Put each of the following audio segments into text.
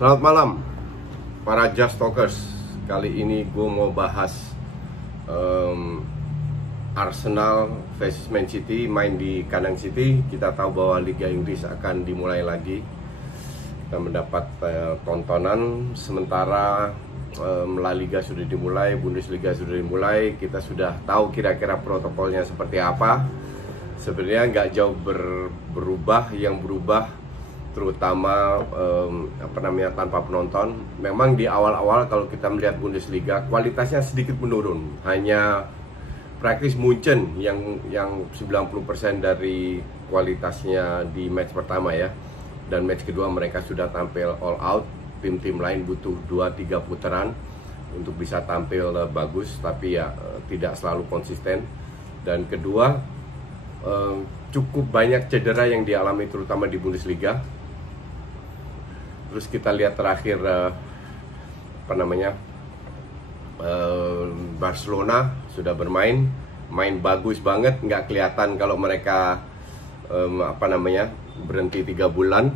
Selamat malam para Just Talkers. Kali ini gue mau bahas Arsenal versus Man City, main di kandang City. Kita tahu bahwa Liga Inggris akan dimulai lagi. Kita mendapat tontonan. Sementara La Liga sudah dimulai, Bundesliga sudah dimulai. Kita sudah tahu kira-kira protokolnya seperti apa. Sebenarnya nggak jauh berubah. Yang berubah terutama tanpa penonton. Memang di awal-awal kalau kita melihat Bundesliga kualitasnya sedikit menurun. Hanya praktis Munchen yang 90% dari kualitasnya di match pertama ya. Dan match kedua mereka sudah tampil all out. Tim-tim lain butuh 2-3 putaran untuk bisa tampil bagus, tapi ya tidak selalu konsisten. Dan kedua, cukup banyak cedera yang dialami terutama di Bundesliga. Terus kita lihat terakhir Barcelona sudah main bagus banget, nggak kelihatan kalau mereka berhenti 3 bulan.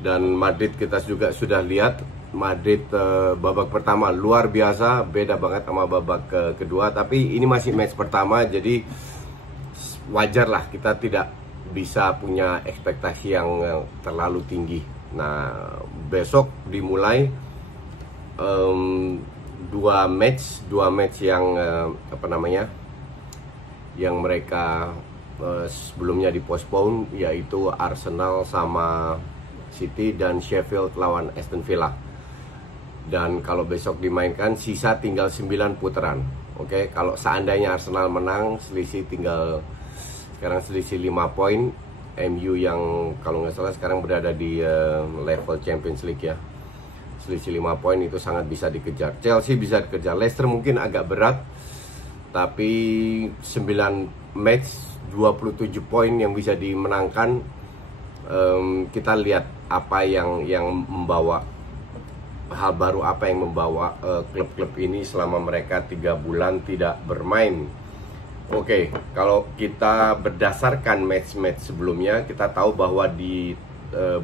Dan Madrid kita juga sudah lihat, Madrid babak pertama luar biasa, beda banget sama babak kedua. Tapi ini masih match pertama, jadi wajar lah kita tidak bisa punya ekspektasi yang terlalu tinggi. Nah, besok dimulai dua match yang yang mereka sebelumnya dipospon, yaitu Arsenal sama City dan Sheffield lawan Aston Villa. Dan kalau besok dimainkan sisa tinggal 9 putaran. Oke, kalau seandainya Arsenal menang, selisih 5 poin. MU yang kalau nggak salah sekarang berada di level Champions League ya, selisih 5 poin itu sangat bisa dikejar. Chelsea bisa dikejar, Leicester mungkin agak berat, tapi 9 match 27 poin yang bisa dimenangkan. Kita lihat apa yang membawa hal baru, apa yang membawa klub-klub ini selama mereka 3 bulan tidak bermain. Oke, kalau kita berdasarkan match-match sebelumnya, kita tahu bahwa di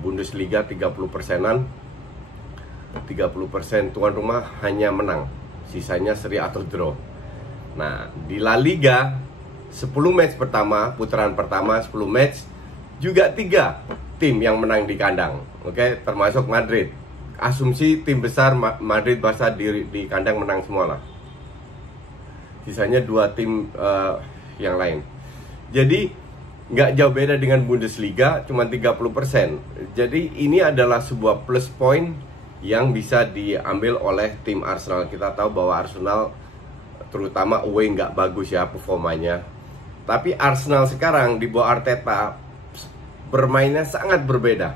Bundesliga 30%-an, 30% tuan rumah hanya menang, sisanya seri atau draw. Nah, di La Liga 10 match pertama, putaran pertama 10 match, juga 3 tim yang menang di kandang. Oke, termasuk Madrid. Asumsi tim besar Madrid, Barca di kandang menang semua lah. Sisanya 2 tim yang lain. Jadi nggak jauh beda dengan Bundesliga, cuma 30%. Jadi ini adalah sebuah plus point yang bisa diambil oleh tim Arsenal. Kita tahu bahwa Arsenal terutama away nggak bagus ya performanya. Tapi Arsenal sekarang di bawah Arteta bermainnya sangat berbeda.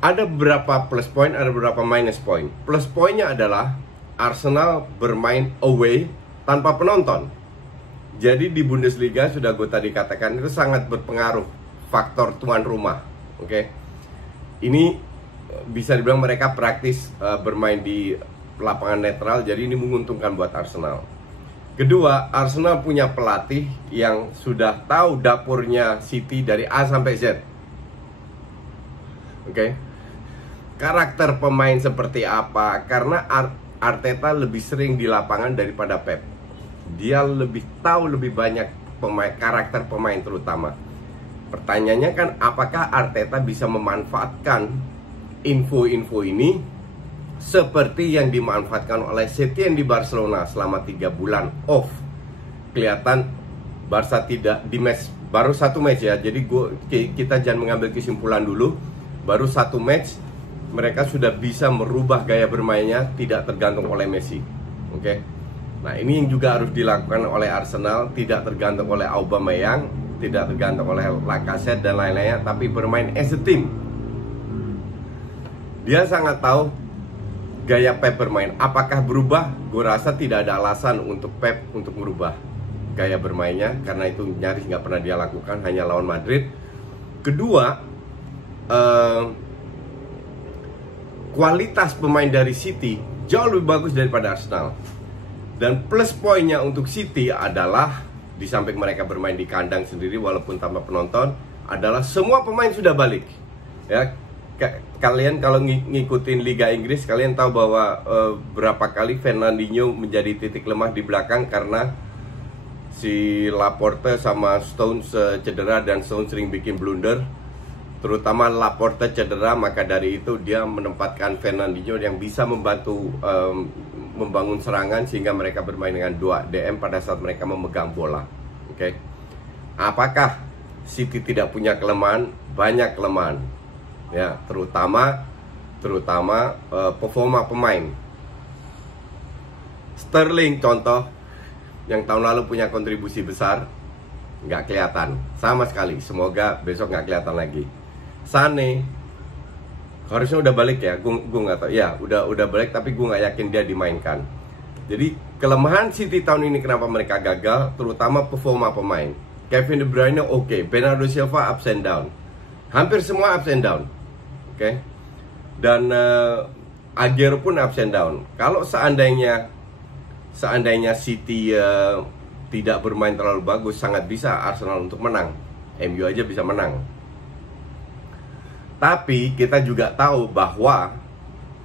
Ada beberapa plus point, ada beberapa minus point. Plus pointnya adalah Arsenal bermain away tanpa penonton. Jadi di Bundesliga sudah gue tadi katakan itu sangat berpengaruh faktor tuan rumah. Oke. Ini bisa dibilang mereka praktis bermain di lapangan netral, jadi ini menguntungkan buat Arsenal. Kedua, Arsenal punya pelatih yang sudah tahu dapurnya City dari A sampai Z. Oke. Karakter pemain seperti apa? Karena Arteta lebih sering di lapangan daripada Pep. Dia lebih tahu lebih banyak karakter pemain terutama. Pertanyaannya kan, apakah Arteta bisa memanfaatkan info-info ini seperti yang dimanfaatkan oleh Setien di Barcelona selama 3 bulan off. Kelihatan Barca tidak di match, baru 1 match ya. Jadi kita jangan mengambil kesimpulan dulu. Baru 1 match mereka sudah bisa merubah gaya bermainnya, tidak tergantung oleh Messi. Oke. Nah, ini yang juga harus dilakukan oleh Arsenal, tidak tergantung oleh Aubameyang, tidak tergantung oleh Lacazette dan lain-lainnya, tapi bermain as a team. Dia sangat tahu gaya Pep bermain. Apakah berubah? Gue rasa tidak ada alasan untuk Pep untuk merubah gaya bermainnya, karena itu nyaris nggak pernah dia lakukan, hanya lawan Madrid. Kedua, kualitas pemain dari City jauh lebih bagus daripada Arsenal. Dan plus poinnya untuk City adalah, di samping mereka bermain di kandang sendiri walaupun tanpa penonton, adalah semua pemain sudah balik. Ya, kalian kalau ngikutin Liga Inggris, kalian tahu bahwa berapa kali Fernandinho menjadi titik lemah di belakang karena si Laporte sama Stones cedera dan Stones sering bikin blunder. Terutama Laporte cedera, maka dari itu dia menempatkan Fernandinho yang bisa membantu membangun serangan sehingga mereka bermain dengan 2 DM pada saat mereka memegang bola. Oke. Apakah City tidak punya kelemahan? Banyak kelemahan. Ya, terutama performa pemain. Sterling contoh yang tahun lalu punya kontribusi besar, nggak kelihatan sama sekali. Semoga besok nggak kelihatan lagi. Sane harusnya udah balik ya, gue nggak tahu ya, udah balik, tapi gue nggak yakin dia dimainkan. Jadi kelemahan City tahun ini kenapa mereka gagal, terutama performa pemain. Kevin De Bruyne oke, Bernardo Silva ups and down, hampir semua ups and down, oke. Dan Aguero pun ups and down. Kalau seandainya City tidak bermain terlalu bagus, sangat bisa Arsenal untuk menang. MU aja bisa menang. Tapi kita juga tahu bahwa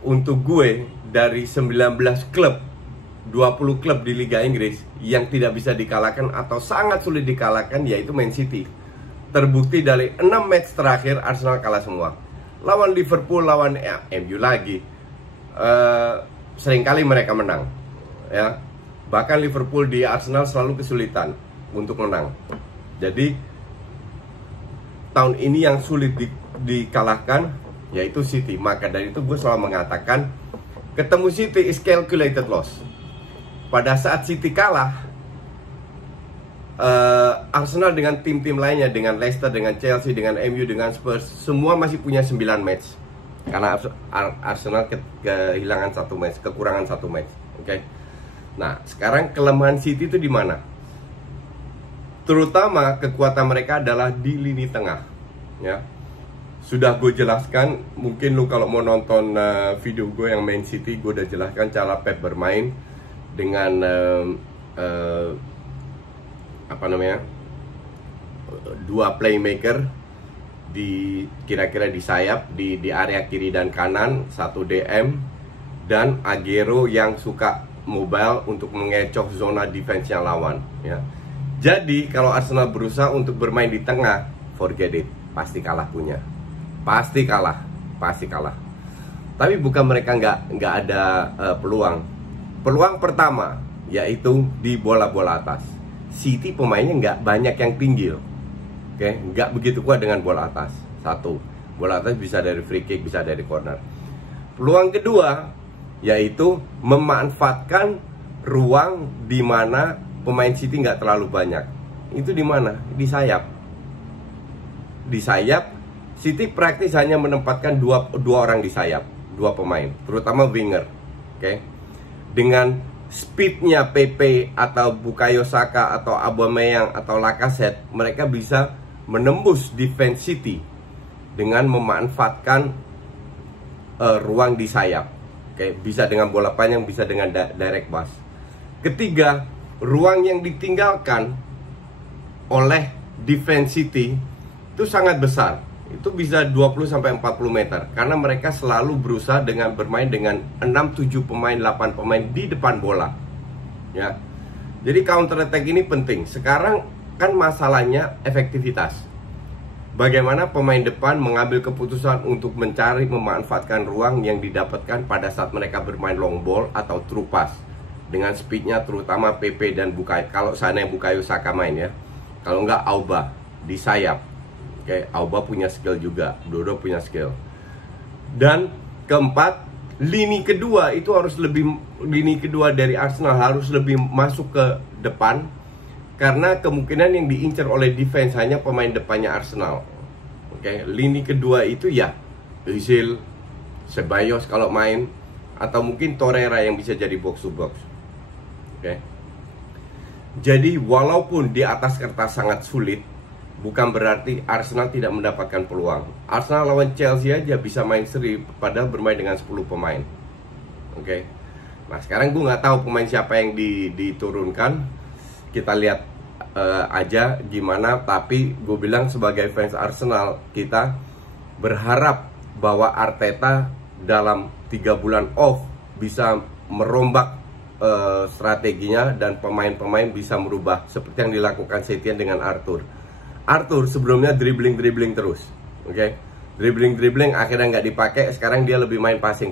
untuk gue, dari 19 klub, 20 klub di Liga Inggris yang tidak bisa dikalahkan atau sangat sulit dikalahkan yaitu Man City. Terbukti dari 6 match terakhir Arsenal kalah semua. Lawan Liverpool, lawan MU lagi, seringkali mereka menang, ya. Bahkan Liverpool di Arsenal selalu kesulitan untuk menang. Jadi tahun ini yang sulit dikalahkan yaitu City. Maka dari itu gue selalu mengatakan ketemu City is calculated loss. Pada saat City kalah, Arsenal dengan tim-tim lainnya, dengan Leicester, dengan Chelsea, dengan MU, dengan Spurs, semua masih punya 9 match. Karena Arsenal kehilangan 1 match, kekurangan 1 match. Oke. Nah, sekarang kelemahan City itu di mana? Terutama kekuatan mereka adalah di lini tengah, ya. Sudah gue jelaskan, mungkin lu kalau mau nonton video gue yang main City, gue udah jelaskan cara Pep bermain dengan dua playmaker di kira-kira di sayap, di area kiri dan kanan, 1 DM, dan Aguero yang suka mobile untuk mengecoh zona defense-nya lawan, ya. Jadi kalau Arsenal berusaha untuk bermain di tengah, forget it, pasti kalah punya. Pasti kalah. Tapi bukan mereka nggak ada peluang. Peluang pertama yaitu di bola-bola atas. City pemainnya nggak banyak yang tinggi, oke, nggak begitu kuat dengan bola atas. 1, bola atas bisa dari free kick, bisa dari corner. Peluang kedua yaitu memanfaatkan ruang di mana pemain City nggak terlalu banyak. Itu di mana? Di sayap. Di sayap, City praktis hanya menempatkan dua orang di sayap, 2 pemain, terutama winger. Oke. Dengan speednya PP atau Bukayo Saka atau Aubameyang atau Lacazette, mereka bisa menembus defense City dengan memanfaatkan ruang di sayap. Oke, bisa dengan bola panjang, bisa dengan direct pass. Ketiga, ruang yang ditinggalkan oleh defense City itu sangat besar. Itu bisa 20-40 meter. Karena mereka selalu berusaha dengan bermain dengan 6-7 pemain, 8 pemain di depan bola, ya. Jadi counter attack ini penting. Sekarang kan masalahnya efektivitas. Bagaimana pemain depan mengambil keputusan untuk mencari, memanfaatkan ruang yang didapatkan pada saat mereka bermain long ball atau through pass. Dengan speednya terutama PP dan Bukayo. Kalau sana yang Bukayo Saka main, ya. Kalau enggak Auba di sayap. Oke, Auba punya skill juga, Dodo punya skill. Dan keempat, lini kedua itu harus lebih, lini kedua dari Arsenal harus lebih masuk ke depan. Karena kemungkinan yang diincar oleh defense hanya pemain depannya Arsenal. Oke, lini kedua itu ya Özil, Ceballos kalau main, atau mungkin Torreira yang bisa jadi box to box. Oke. Jadi walaupun di atas kertas sangat sulit, bukan berarti Arsenal tidak mendapatkan peluang. Arsenal lawan Chelsea aja bisa main seri padahal bermain dengan 10 pemain. Oke. Nah, sekarang gue nggak tahu pemain siapa yang diturunkan. Kita lihat aja gimana. Tapi gue bilang sebagai fans Arsenal, kita berharap bahwa Arteta dalam 3 bulan off bisa merombak strateginya dan pemain-pemain bisa merubah seperti yang dilakukan Setien dengan Arthur. Arthur sebelumnya dribbling terus, oke? Dribbling akhirnya nggak dipakai. Sekarang dia lebih main passing.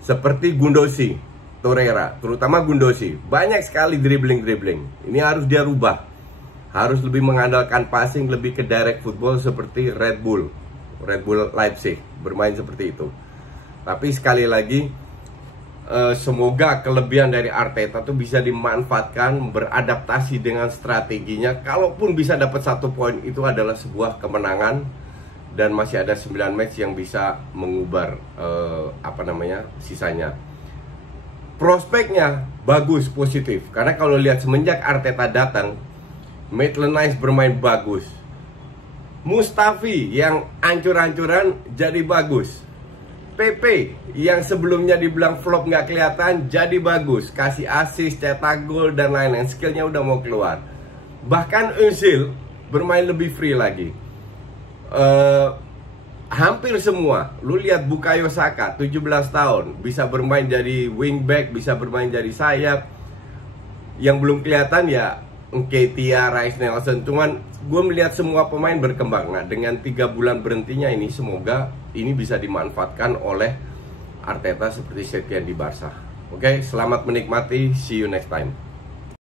Seperti Gundosi, Torreira, terutama Gundosi, banyak sekali dribbling. Ini harus dia rubah. Harus lebih mengandalkan passing, lebih ke direct football seperti Red Bull Leipzig, bermain seperti itu. Tapi sekali lagi, semoga kelebihan dari Arteta tuh bisa dimanfaatkan, beradaptasi dengan strateginya. Kalaupun bisa dapat 1 poin, itu adalah sebuah kemenangan. Dan masih ada 9 match yang bisa mengubar sisanya. Prospeknya bagus, positif. Karena kalau lihat semenjak Arteta datang, Maitland-Niles bermain bagus. Mustafi yang ancur-ancuran jadi bagus. PP yang sebelumnya dibilang flop nggak kelihatan jadi bagus, kasih assist, cetak gol dan lain-lain. Skillnya udah mau keluar. Bahkan Özil bermain lebih free lagi. Hampir semua. Lu lihat Bukayo Saka 17 tahun bisa bermain jadi wingback, bisa bermain jadi sayap. Yang belum kelihatan ya Nketiah, Reiss Nelson. Cuman gue melihat semua pemain berkembang. Nah, dengan 3 bulan berhentinya ini, semoga ini bisa dimanfaatkan oleh Arteta seperti Setien di Barca. Oke, selamat menikmati. See you next time.